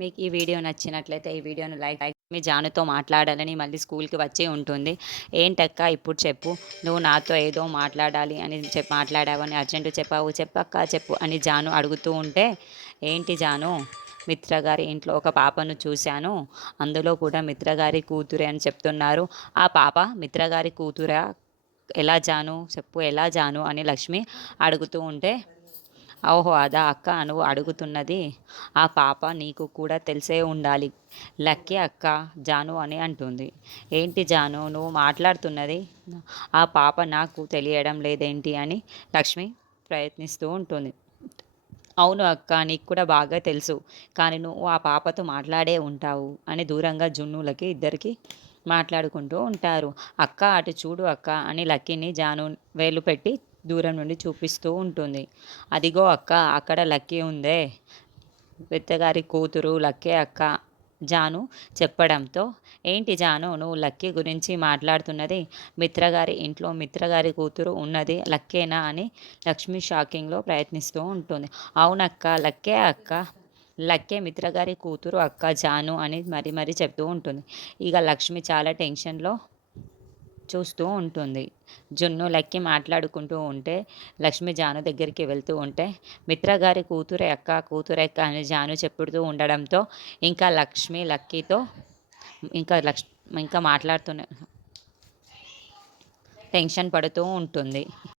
మీకు ఈ వీడియో నచ్చినట్లయితే ఈ వీడియోను లైక్ లైక్ మీ జానుతో మాట్లాడాలని మళ్ళీ స్కూల్కి వచ్చి ఉంటుంది. ఏంటక్క ఇప్పుడు చెప్పు? నువ్వు నాతో ఏదో మాట్లాడాలి అని చెప్పి మాట్లాడావని అర్జెంటు చెప్పావు. చెప్పక్క చెప్పు అని జాను అడుగుతూ ఉంటే ఏంటి జాను? మిత్రగారి ఇంట్లో ఒక పాపను చూశాను. అందులో కూడా మిత్రగారి కూతురే అని చెప్తున్నారు. ఆ పాప మిత్రగారి కూతురా? ఎలా జాను? చెప్పు ఎలా జాను? అని లక్ష్మి అడుగుతూ ఉంటే ఓహో అదా అక్క నువ్వు అడుగుతున్నది. ఆ పాప నీకు కూడా తెలిసే ఉండాలి. లక్కీ అక్క జాను అని అంటుంది. ఏంటి జాను నువ్వు మాట్లాడుతున్నది? ఆ పాప నాకు తెలియడం లేదేంటి అని లక్ష్మి ప్రయత్నిస్తూ ఉంటుంది. అవును అక్క నీకు కూడా బాగా తెలుసు. కానీ నువ్వు ఆ పాపతో మాట్లాడే ఉంటావు అని దూరంగా జున్నులకి ఇద్దరికి మాట్లాడుకుంటూ ఉంటారు. అక్క అటు చూడు అక్క అని లక్కీని జాను వేలు పెట్టి దూరం నుండి చూపిస్తూ ఉంటుంది. అదిగో అక్క అక్కడ లక్కీ ఉందే. పెద్దగారి కూతురు లక్కే అక్క జాను చెప్పడంతో ఏంటి జాను నువ్వు లక్కీ గురించి మాట్లాడుతున్నది? మిత్రగారి ఇంట్లో మిత్రగారి కూతురు ఉన్నది లక్కేనా? అని లక్ష్మి షాకింగ్లో ప్రయత్నిస్తూ ఉంటుంది. అవునక్క లక్కే అక్క లక్కే మిత్రగారి కూతురు అక్క జాను అని మరి మరీ చెప్తూ ఉంటుంది. ఇక లక్ష్మి చాలా టెన్షన్లో చూస్తూ ఉంటుంది. జున్ను లక్కి మాట్లాడుకుంటూ ఉంటే లక్ష్మి జాను దగ్గరికి వెళ్తూ ఉంటే మిత్ర గారి కూతురే అక్క కూతురే అక్క అని జాను చెప్పుడుతూ ఉండడంతో ఇంకా లక్ష్మి లక్కీతో ఇంకా లక్ష్ ఇంకా మాట్లాడుతూనే టెన్షన్ పడుతూ ఉంటుంది.